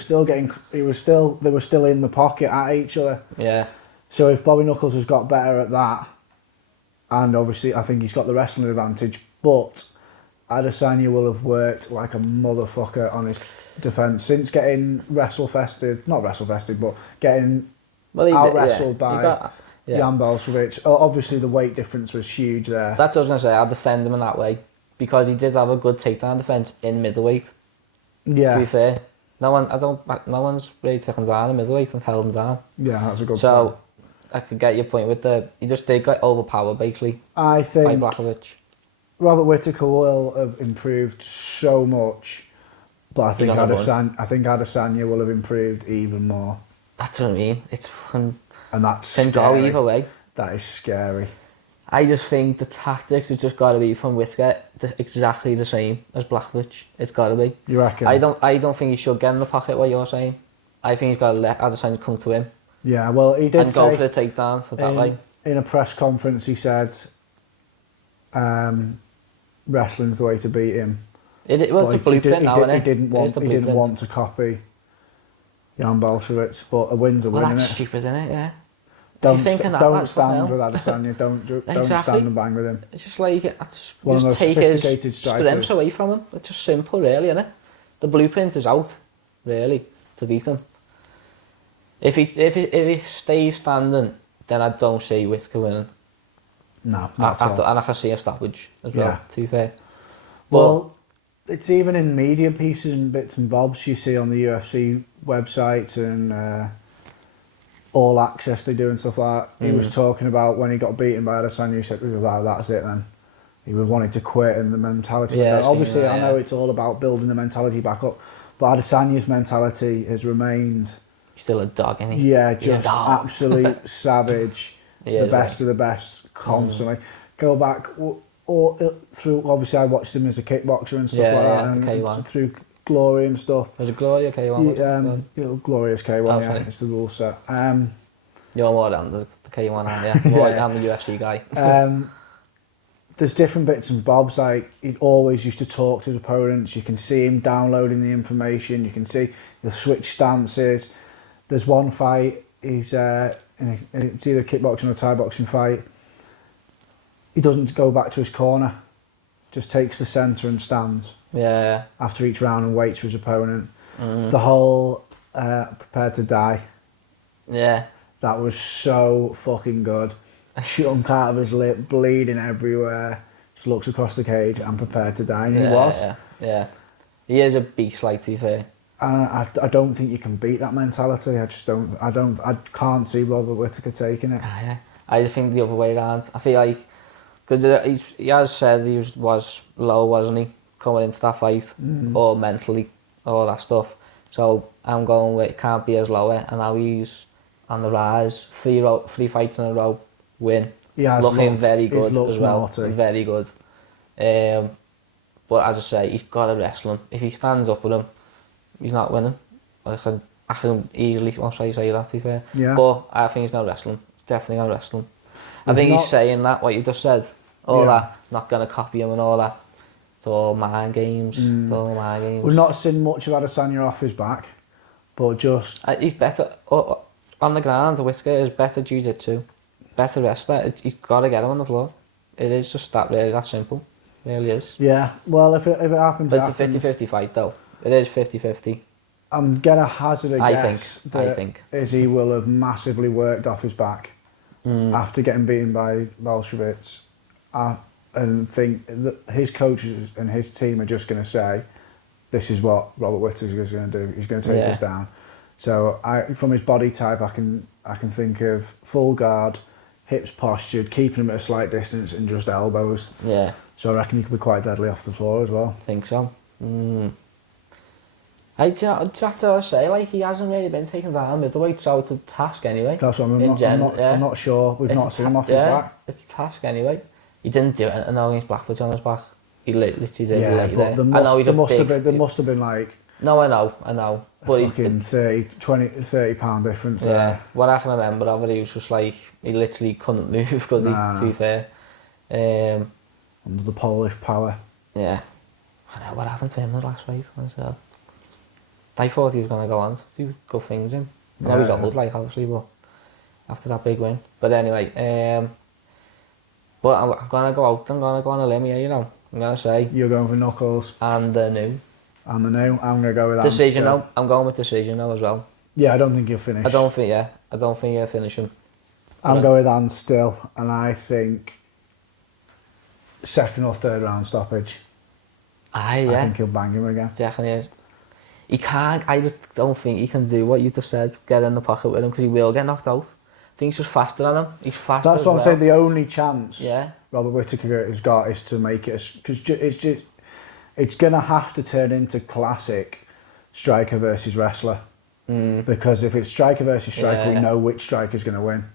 still in the pocket at each other. Yeah. So if Bobby Knuckles has got better at that, and obviously I think he's got the wrestling advantage, but Adesanya will have worked like a motherfucker on his defence since getting but getting out-wrestled by Jan Blachowicz. Obviously, the weight difference was huge there. That's what I was going to say. I'll defend him in that way because he did have a good takedown defence in middleweight. Yeah. To be fair, no one's really taken him down in middleweight and held him down. Yeah, that's a good point. So I could get your point with he just did get overpowered basically. I think by Blachowicz. Robert Whittaker will have improved so much, but I think Adesanya will have improved even more. That's what I mean. It's fucking. And that's can scary. Go either way. That is scary. I just think the tactics have just got to be from Whittaker exactly the same as Blachowicz. It's got to be. You reckon? I don't think he should get in the pocket. What you're saying? I think he's got to let Adesanya come to him. Yeah, well, he did and go for the takedown for that way. In a press conference, he said, "Wrestling's the way to beat him." It's a blueprint now, isn't it? He didn't want to copy Jan Blachowicz, but a win's a win, that's isn't it? stupid, isn't it? Yeah. Don't stand with Adesanya. Don't stand and bang with him. It's just like one of the most take sophisticated his strikers. Strengths away from him. It's just simple, really, isn't it? The blueprint is out, really, to beat him. If he stays standing, then I don't see Whittaker winning. No, not at all. And I can see a stoppage as well. Yeah. To be fair. Well, it's even in media pieces and bits and bobs you see on the UFC websites and All Access they do and stuff like that. He was talking about when he got beaten by Adesanya. He said, "That's it then." He wanted to quit and the mentality. Yeah, obviously, I know it's all about building the mentality back up, but Adesanya's mentality has remained. He's still a dog, isn't he? Yeah, just absolute savage. The best of the best, constantly. Go back through. Obviously, I watched him as a kickboxer and stuff like that, and K1. through Glory and stuff. Was it Glory or K1? Glorious K1. Yeah, it's the rule set. You're more than the K1, aren't you? I'm the UFC guy. There's different bits and bobs. Like he always used to talk to his opponents. You can see him downloading the information. You can see the switch stances. There's one fight. It's either a kickboxing or a Thai boxing fight. He doesn't go back to his corner. Just takes the centre and stands. Yeah. After each round and waits for his opponent. The whole prepared to die. Yeah. That was so fucking good. Chunk out of his lip, bleeding everywhere. Just looks across the cage and prepared to die. And he was. Yeah. He is a beast, like, to be fair. And I don't think you can beat that mentality. I can't see Robert Whittaker taking it. Yeah. I just think the other way around. I feel like, because he has said he was low, wasn't he, coming into that fight, or mentally, all that stuff. So I'm going with it can't be as lower, and now he's on the rise. 3 fights in a row, win. Looking very good as well. Naughty. Very good. But as I say, he's got to wrestle him. If he stands up with him, he's not winning. I can easily say that, to be fair. Yeah. But I think he's going to wrestle him. He's definitely going to wrestle him. I think he's saying that, what you just said. That, not going to copy him and all that. It's all mind games. It's all mind games. We've not seen much of Adesanya off his back, but just... he's better... on the ground, Whittaker is better jiu-jitsu. Better wrestler. He's got to get him on the floor. It is just that simple. It really is. Yeah, well, if it happens... But it's a 50-50 fight, though. It is 50-50. I'm going to hazard a guess I think. Izzy will have massively worked off his back after getting beaten by Blachowicz. And think that his coaches and his team are just going to say, this is what Robert Whittaker is going to do. He's going to take us down. So from his body type, I can think of full guard, hips postured, keeping him at a slight distance, and just elbows. Yeah. So I reckon he could be quite deadly off the floor as well. I think so. That's what I say. Like, he hasn't really been taken down middleweight, so it's a task anyway. That's what I'm not sure. We've not seen him off his back. It's a task anyway. He didn't do anything against Blackwood on his back. He literally did. Yeah, but there must have been like... No, I know. But a fucking 30 pound difference there. Yeah, what I can remember of it, he was just like, he literally couldn't move, because to be fair. Under the Polish power. Yeah. I know what happened to him the last fight. I thought he was going to go on to do good things in. I know he's old, like, obviously, but after that big win. But anyway, but I'm going to go out and go on a limb here, you know. I'm going to say. You're going for Knuckles. And the new. I'm going to go with Decision still. now. I'm going with decision now as well. Yeah, I don't think you'll finish. I don't think you'll finish him. I'm going with Anne still, and I think second or third round stoppage. I think he'll bang him again. Definitely is. He can't, I just don't think he can do what you just said, get in the pocket with him, because he will get knocked out. I think he's just faster than him. He's faster. That's what I'm saying, the only chance yeah. Robert Whittaker has got is to make it, because it's going to have to turn into classic striker versus wrestler. Because if it's striker versus striker, we know which striker's going to win.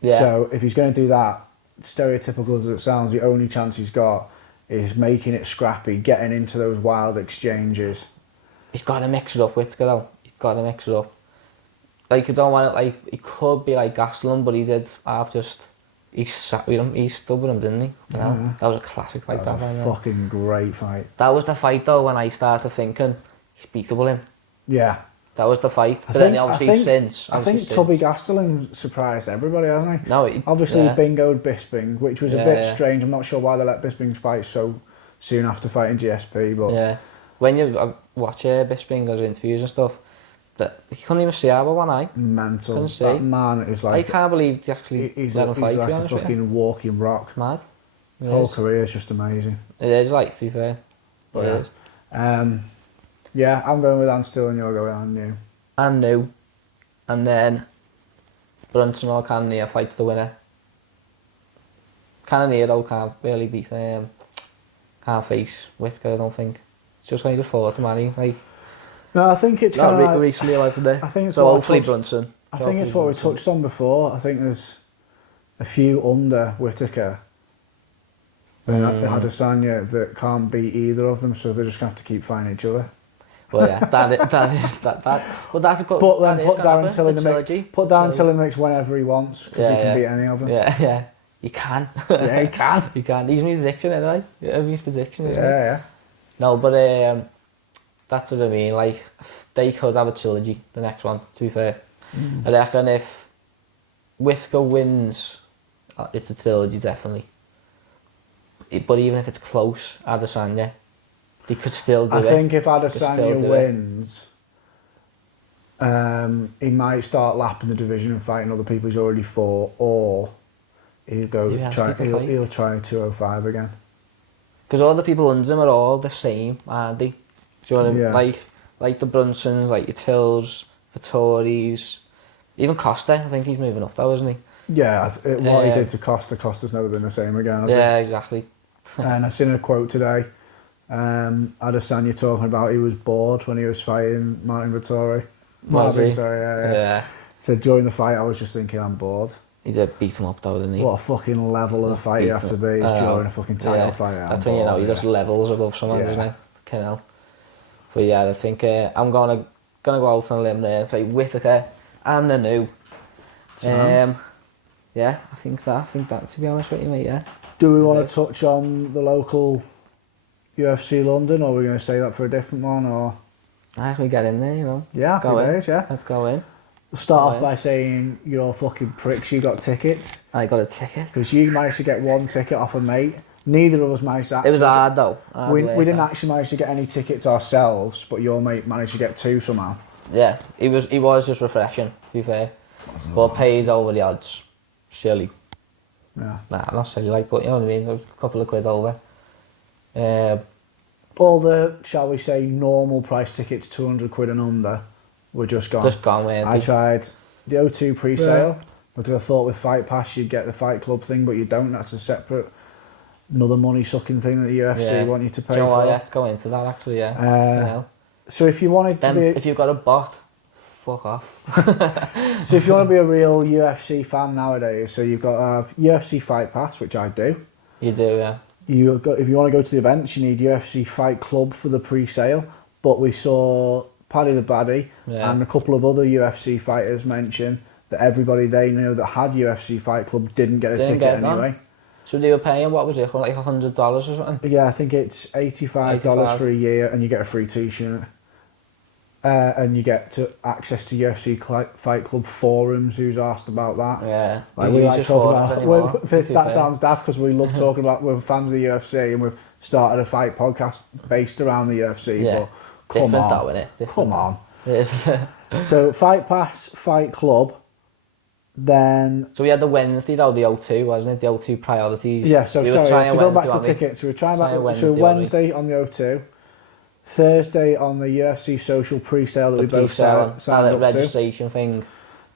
Yeah. So if he's going to do that, stereotypical as it sounds, the only chance he's got is making it scrappy, getting into those wild exchanges. He's got to mix it up, Whittaker though. He's got to mix it up. Like, you don't want it, like, he could be like Gastelum, but he did he sat with him, he stood with him, didn't he? You know? That was a classic fight. That was a fucking great fight. That was the fight though when I started thinking, he's beatable him. Yeah. That was the fight. But then obviously I think Tubby Gastelum surprised everybody, hasn't he? No, obviously he bingoed Bisping, which was a bit strange. I'm not sure why they let Bisping fight so soon after fighting GSP, but... Yeah. When you watch Bisping's interviews and stuff, that you couldn't even see our one eye. Mental. Couldn't see. That man is like... I can't believe he actually let him fight, he's to be like honest a fucking walking rock. Mad. His whole career is just amazing. It is, like, to be fair. But it is. Yeah, I'm going with Anne Still and you're going with Anne New. Anne New. And then Brunson or Cannonier fights the winner. Cannonier though can't really beat can't face Whittaker, I don't think. It's just kind of fought him, and like... No, I think it's kind of like... recently, wasn't it? I think it's so hopefully Brunson. I think it's what we touched on before. I think there's a few under Whittaker and Adesanya that can't beat either of them, so they're just going to have to keep fighting each other. Well, yeah, that is. But that's a good... But then put Darren Till in the mix. Put Darren Till in the mix whenever he wants, because he can beat any of them. Yeah. He can. Yeah, he can. He can. He's my prediction anyway. He's prediction, isn't he? Yeah. No, but that's what I mean. Like, they could have a trilogy, the next one, to be fair. I reckon if Whittaker wins, it's a trilogy, definitely. But even if it's close, Adesanya, they could still do it. I think if Adesanya wins, he might start lapping the division and fighting other people he's already fought, or he'll try 205 again. Because all the people under him are all the same, aren't they? Do you know what I mean? Like the Brunsons, like your Tills, Vittori's, even Costa. I think he's moving up though, isn't he? Yeah, what he did to Costa's never been the same again, has he? Exactly. And I've seen a quote today, Adesanya talking about he was bored when he was fighting Martin Vittori. Yeah. Said during the fight I was just thinking I'm bored. He did beat him up though, didn't he? What a fucking level of the fight you have to be during a fucking title fight. That's when he just levels above someone, isn't it? Fucking But yeah, I think I'm gonna go out on a limb there and say Whittaker and the new. Yeah, I think that, to be honest with you, mate, yeah. Do we want to touch on the local UFC London, or are we going to say that for a different one, or...? I think we get in there, you know. Yeah, happy days, yeah. Let's go in. We'll start off by saying you're all fucking pricks, you got tickets. I got a ticket. Because you managed to get one ticket off a mate. Neither of us managed to It was hard though. We didn't actually manage to get any tickets ourselves, but your mate managed to get two somehow. Yeah, he was just refreshing, to be fair. But paid over the odds. Silly. Yeah. Nah, not silly, like, but you know what I mean? It was a couple of quid over. All the, shall we say, normal price tickets, 200 quid and under, were just gone. Just gone, weren't they? I tried the O2 pre-sale, because I thought with Fight Pass you'd get the Fight Club thing, but you don't. That's a separate, another money-sucking thing that the UFC want you to pay for. I have to go into that, actually, yeah. So if you wanted to be... If you've got a bot, fuck off. So if you want to be a real UFC fan nowadays, so you've got to have UFC Fight Pass, which I do. You do, yeah. If you want to go to the events, you need UFC Fight Club for the pre-sale. But we saw Paddy the Baddy and a couple of other UFC fighters mention that everybody they knew that had UFC Fight Club didn't get a ticket anyway. So they were paying, what was it, like $100 or something? Yeah, I think it's $85 for a year, and you get a free t-shirt. And you get access to UFC Fight Club forums. Who's asked about that? Yeah, like we like talking about. That sounds daft because we love talking about. We're fans of the UFC and we've started a fight podcast based around the UFC, but come different on. though, innit? Different Come on. It is. So Fight Pass, Fight Club, then... So we had the Wednesday though, the O2, wasn't it? The O2 priorities. Yeah, so we sorry, to go back to the tickets, we were trying back... So Wednesday on the O2, Thursday on the UFC social pre-sale that we both signed up to. Registration thing.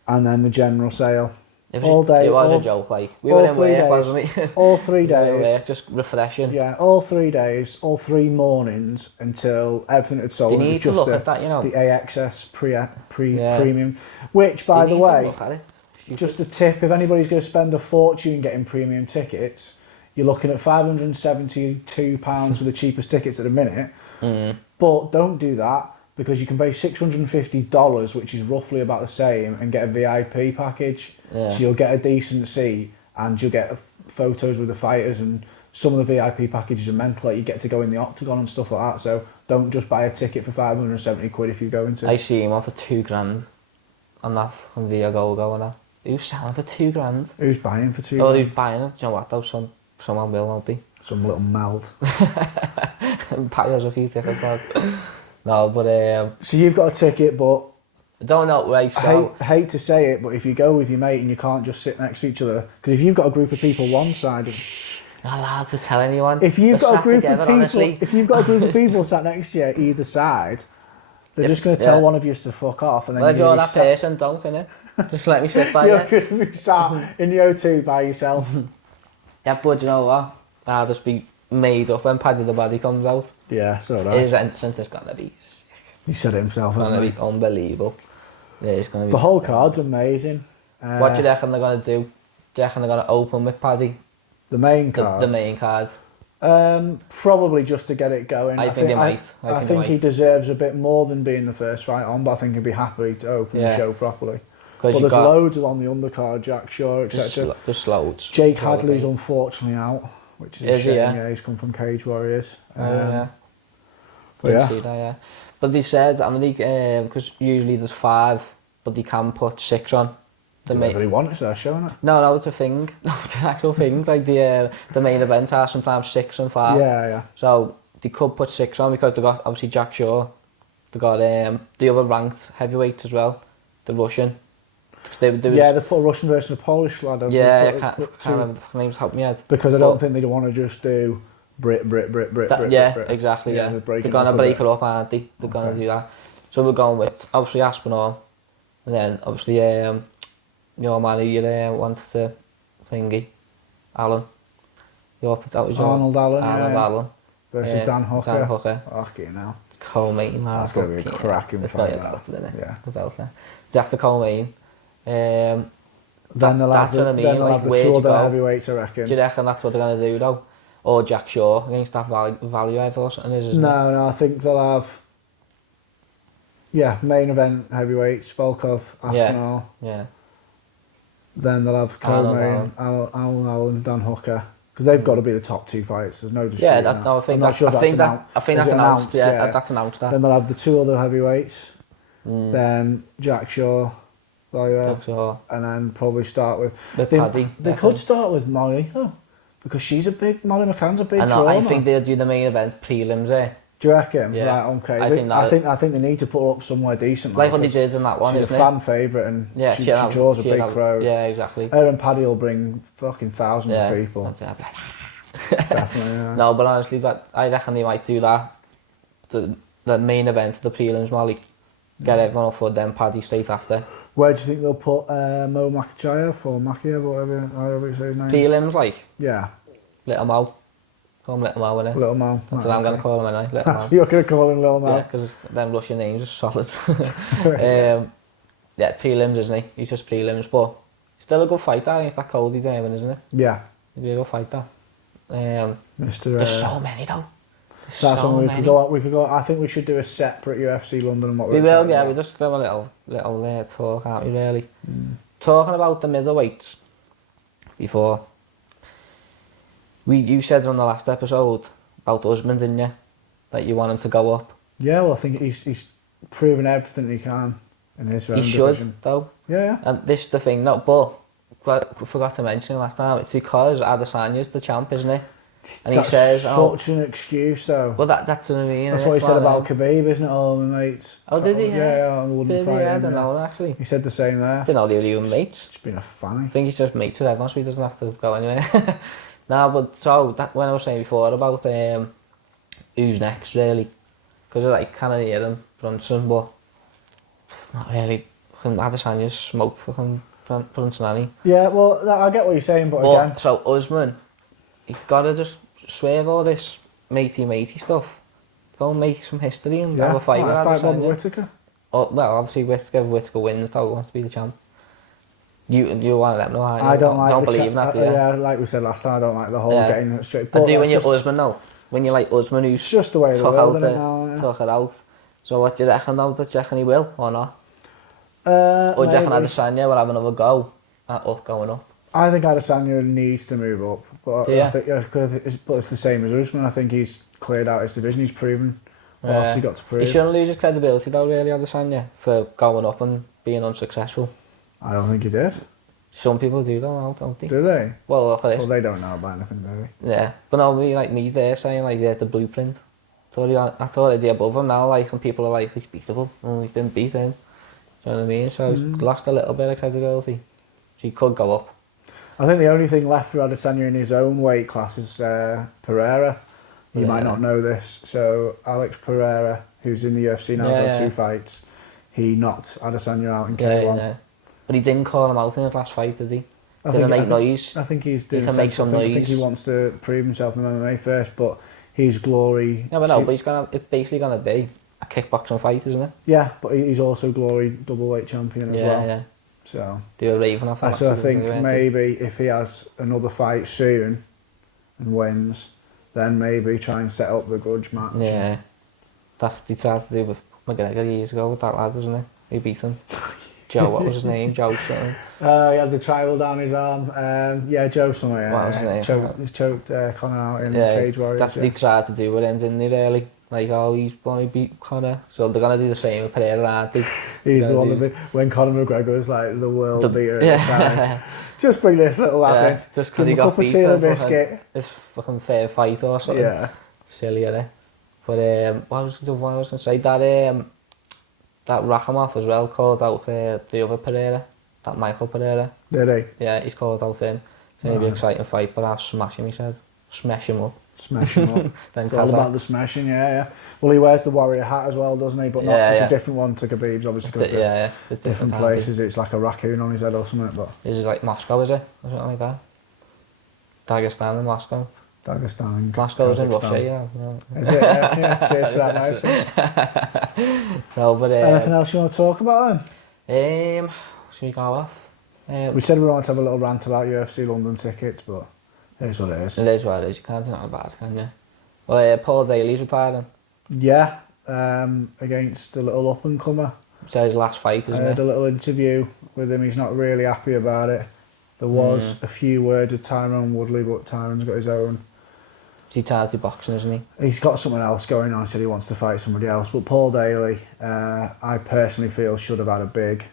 And then the general sale. It was a joke, like. We were in work, wasn't we? All 3 days. Just refreshing. Yeah, all 3 days, all 3 mornings until everything had sold. You need to look at that, you know. The AXS premium, which, by the way, just a tip, if anybody's going to spend a fortune getting premium tickets, you're looking at £572 for the cheapest tickets at the minute. But don't do that, because you can pay $650, which is roughly about the same, and get a VIP package. So you'll get a decent seat, and you'll get photos with the fighters, and some of the VIP packages are mental, like you get to go in the octagon and stuff like that. So don't just buy a ticket for 570 quid if you're going to. I see him on for £2,000 on that from Via Go and that. Who's selling for £2,000? Who's buying for £2,000? Oh, who's buying it? Do you know what though? Someone will, won't they? Some little meld. Buy us a few tickets, lad. No, but so you've got a ticket, but I don't know, right? So hate to say it, but if you go with your mate and you can't just sit next to each other, because if you've got a group of people one side, not allowed to tell anyone. If you've got a group of people, honestly. if you've got a group of people sat next to you either side, they're just going to tell one of you to fuck off, and then you're that person, don't, innit? Just let me sit by you. You're going to be sat in the O2 by yourself. Yeah, but you know what? I'll just be made up when Paddy the Body comes out. Yeah, so that. His entrance is going to be sick. He said it himself, It's going to be unbelievable. Yeah, it's going to be... The whole card's amazing. What do you reckon they're going to do? Do you reckon they're going to open with Paddy? The main card? The main card. Probably just to get it going. I think they might. I think he deserves a bit more than being the first fight on, but I think he'd be happy to open the show properly. But there's loads on the undercard, Jack Shaw, etc. There's loads. Jake Hadley's unfortunately out, which is a shame. Yeah, he's come from Cage Warriors. Yeah. But yeah. See that, yeah. But they said, I mean, because usually there's 5, but they can put 6 on. Whatever they want, it's their show, isn't it? No, it's a thing. No, it's an actual thing. Like the main events are sometimes 6 and 5. Yeah. So they could put 6 on because they got obviously Jack Shaw. They got the other ranked heavyweights as well, the Russian. They put a Russian versus a Polish lad. Yeah, I can't remember the names. Help me out. Because I don't think they'd want to just do Brit. Yeah, exactly. Yeah, they're gonna break it up, aren't they? They're gonna do that. So we're going with obviously Aspinall, and then obviously your man who wants to thingy, Allen. That was Arnold Allen. Allen versus Dan Hooker. Dan Hooker. Okay, now. It's co-main. That's gonna be a cracking fight. It's got to be Yeah. The belt there. That's the co-main. Then they'll have the 2 other heavyweights, I reckon. Do you reckon that's what they're going to do though? Or Jack Shaw against that value or something, isn't it? No, I think they'll have main event heavyweights, Volkov, Aspinall. Yeah. Then they'll have co-main, Allen, Dan Hooker. Because they've got to be the top 2 fights. There's no dispute. I think that's announced. Yeah, that's announced. Then they'll have the 2 other heavyweights. Then Jack Shaw, and then probably start with Paddy. They could start with Molly, because Molly McCann's a big draw. I think they'll do the main event prelims there. Do you reckon? Yeah. Right, okay. I think they need to put up somewhere decent. Like what they did in that one, she's isn't a fan favourite, and she draws a big crowd. Yeah, exactly. Her and Paddy will bring fucking thousands of people. Definitely. Yeah. No, but honestly, I reckon they might do that. The main event, the prelims, Molly. Get everyone up for then Paddy straight after. Where do you think they'll put Mo Makachev or Makiev or whatever you say his name? Prelims, like? Yeah. Little Mo. Call him Little Mo, innit? Little Mo. That's what I'm going to call him, anyway. Little Mo. You're going to call him Little Mo? Yeah, because them Russian names are solid. Prelims, isn't he? He's just prelims, but still a good fighter against that Cody Derman, isn't it? Yeah. He'd be a good fighter. There's so many, though. That's when we could go. I think we should do a separate UFC London and what we will. Yeah, we just film a little talk, aren't we? Really. Talking about the middleweights. Before you said on the last episode about Usman, didn't you? That you want him to go up. Yeah, well, I think he's proven everything he can in his own division. He should, though. Yeah. And this is the thing, no, but I forgot to mention last time. It's because Adesanya's the champ, isn't it? And he says, such an excuse though. Well, that's what I mean. That's what he said about Khabib, isn't it? All my mates. Oh, did he? Yeah, I wouldn't fight him. I don't know, actually. He said the same there. Didn't know they were even mates. It's been a fanny. I think he's just mates with everyone, so he doesn't have to go anywhere. Nah, but so, that when I was saying before about who's next, really, because I kind of hear him, Brunson, but not really. Adesanya's smoked fucking Brunson, hasn't he? Yeah, well, I get what you're saying, but again... So, Usman, you've got to just swerve all this matey stuff. Go and make some history and have a fight with Adesanya. Fight Bob Whittaker. Oh, well, obviously Whittaker wins, though, he wants to be the champ. You want to let them know how I don't believe in that, do you? Yeah, like we said last time, I don't like the whole getting straight. I do when you're Usman, though. When you're like Usman, who's it's just the way of the world, isn't it now? Took it out. So what do you reckon, though? Do you reckon he will, or not? Or do you reckon Adesanya will have another go at going up? I think Adesanya needs to move up. But I think, but it's the same as Usman. I think he's cleared out his division. He's proven what else he got to prove. He shouldn't lose his credibility, though, really, Adesanya, for going up and being unsuccessful. I don't think he did. Some people do, though, don't they? Do they? Well, look at this. Well, they don't know about anything, do they? Yeah, but no, me there saying, like, there's the blueprint. I thought I'd be above him now, like, and people are like, he's beatable. Well, he's been beaten. Do you know what I mean? So he's lost a little bit of credibility. So he could go up. I think the only thing left for Adesanya in his own weight class is Pereira. You might not know this. So Alex Pereira, who's in the UFC now, has had 2 fights. He knocked Adesanya out in K1. Yeah. But he didn't call him out in his last fight, did he? Didn't make noise. I think he's doing make some noise. I think he wants to prove himself in MMA first, but his glory... Yeah, but no, but it's basically going to be a kickboxing fight, isn't it? Yeah, but he's also glory double-weight champion as well. Yeah. So they were raving off that. So I think maybe if he has another fight soon and wins, then maybe try and set up the grudge match. Yeah. That's what he tried to do with McGregor years ago with that lad, wasn't it? He beat him. Joe, what was his name? Joe something. He had the tribal down his arm. Joe something. What was his name? He choked Conor out in Cage Warriors. That's what he tried to do with him, didn't he, really? Like, he's going to beat Conor. So they're going to do the same with Pereira, aren't they? He's the one that when Conor McGregor was like the world beater at the time. Just bring this little lad in. Just because he got beat biscuit. This fucking fair fight or something. Yeah. Silly, innit? But what was the one I was going to say? That Rakhimov as well called out the other Pereira, that Michael Pereira. Did he? Yeah, he's called out him. It's going to be an exciting fight, but I'll smash him, he said. Smash him up. Smash him up. It's all about the smashing, yeah. Well, he wears the warrior hat as well, doesn't he? But it's a different one to Khabib's, obviously, because the different places. It's like a raccoon on his head or something. But this is like Moscow, is it? Or something like that? Dagestan and Moscow. Moscow is in Russia, yeah. Is it? Yeah. Cheers to that, mate. No, but anything else you want to talk about then? Should we go off? We said we wanted to have a little rant about UFC London tickets, but it is what it is. It is what it is. You can't do nothing about it, can you? Well, Paul Daly's retiring. Yeah, against a little up-and-comer. So his last fight, isn't it? I had a little interview with him. He's not really happy about it. There was a few words with Tyrone Woodley, but Tyrone's got his own. He's charity boxing, isn't he? He's got something else going on. He said he wants to fight somebody else. But Paul Daly, I personally feel should have had a big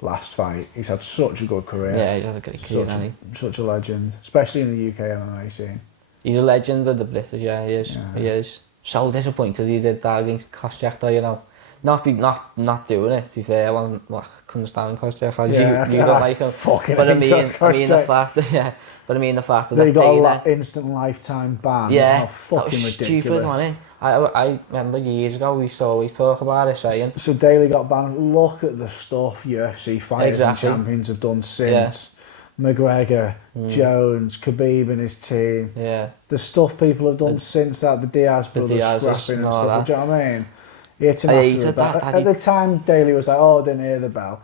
last fight. He's had such a good career. Yeah, he's had a great career, hasn't he? Such a legend, especially in the UK MMA scene. He's a legend of the British, yeah, he is. Yeah. He is. So disappointed he did that against Koscheck, though, you know. Not doing it, to be fair. I couldn't stand Koscheck. You don't like him. But I mean the fact that, that he got an instant lifetime ban. Yeah, that fucking was ridiculous. Stupid, wasn't it? I remember years ago we used to always talk about it, saying. So Daly got banned. Look at the stuff UFC fighters and champions have done since. Yeah. McGregor, Jones, Khabib and his team. Yeah. The stuff people have done since that, the Diaz brothers scrapping and stuff. Do you know what I mean? He hit him after the bell. At the time, Daly was like, "Oh, I didn't hear the bell."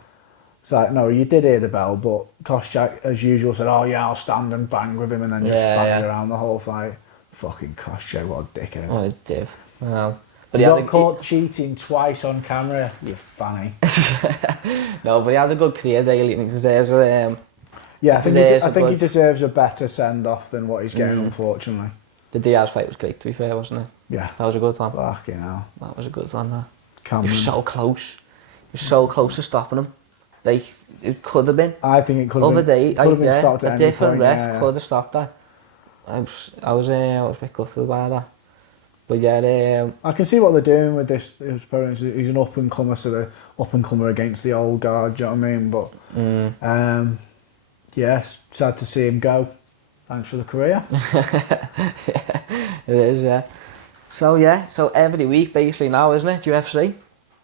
It's like, no, you did hear the bell, but Koscheck, as usual, said, "Oh yeah, I'll stand and bang with him," and then just stand around the whole fight. Fucking Koscheck, what a dickhead! What a div. I know. But he got caught cheating twice on camera. You fanny. No, but he had a good career. Daly deserves a. Yeah, I think he deserves a better send off than what he's getting, unfortunately. The Diaz fight was great, to be fair, wasn't it? Yeah. That was a good one. Fucking hell. That was a good one, that. Cameron. He was so close. He was so close to stopping him. Like, it could have been. I think it could have been. Other day, stopped at a different ref could have stopped that. I was a bit gutted about that. But yeah, I can see what they're doing with this opponent. He's an up and comer, so the up and comer against the old guard. Do you know what I mean? But yes, sad to see him go. Thanks for the career. yeah, it is. Yeah. So every week basically now, isn't it? UFC.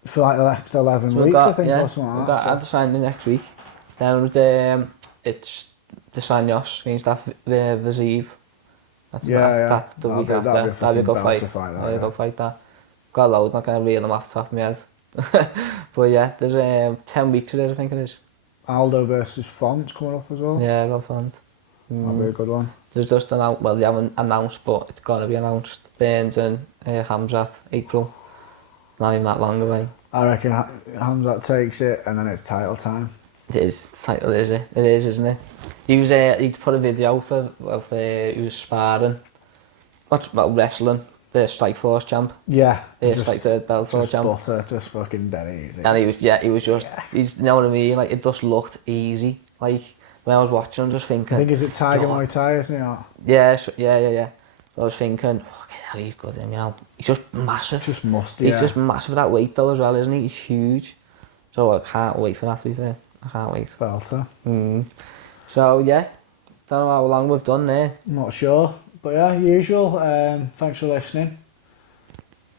For like the next 11 weeks, I think, or something like that. I had to sign the next week. Then it's the Sanyos against that Vazeev. That's the week after. That'll be a good fight. That'll be a good fight, that. Got a load, not going to read them off the top of my head. But yeah, there's 10 weeks it is, I think it is. Aldo versus Font's coming up as well. Yeah, Rob Font. That'll be a good one. There's just announced, well, they haven't announced, but it's got to be announced. Burns and Hamzat, April. Not even that long away. I reckon Hamzat takes it and then it's title time. It is, title is it? It is, isn't it? He put a video of he was sparring. Well, wrestling, the Strikeforce champ. Yeah. Like the Bellator champ. Butter, just fucking dead easy. And he was just, he's, you know what I mean? Like, it just looked easy. Like, when I was watching, I'm just thinking. I think is it Tiger Muay Thai, isn't it? Yeah. So I was thinking, fucking hell, he's good, you know. He's just massive. Just musty. He's just massive for that weight though as well, isn't he? He's huge. So I can't wait for that, to be fair. I can't wait. Belter. So yeah, don't know how long we've done there. Not sure, but yeah, usual. Thanks for listening.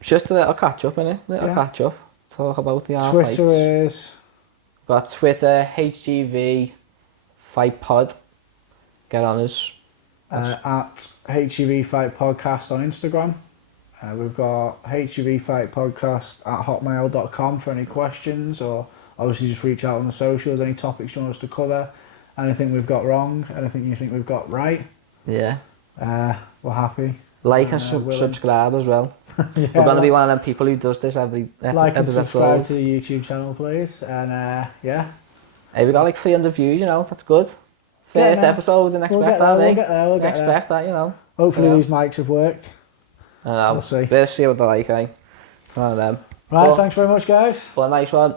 Just a little catch up, innit? Catch up. Talk about the Twitter fights. is. Got Twitter, HGV Fight Pod. Get on us. At HGV Fight Podcast on Instagram. We've got HGV Fight Podcast at hotmail.com for any questions, or obviously just reach out on the socials, any topics you want us to cover, anything we've got wrong, anything you think we've got right. Yeah. We're happy. Like and subscribe as well. Yeah, we're going to be one of them people who does this every like and subscribe to the YouTube channel, please. And yeah. Hey, we got like 300 views, you know, that's good. First episode, didn't expect that, we'll get there, expect that, you know. Hopefully these mics have worked. We'll see. We'll see what they're like, eh? One of them. Right, thanks very much, guys. But a nice one.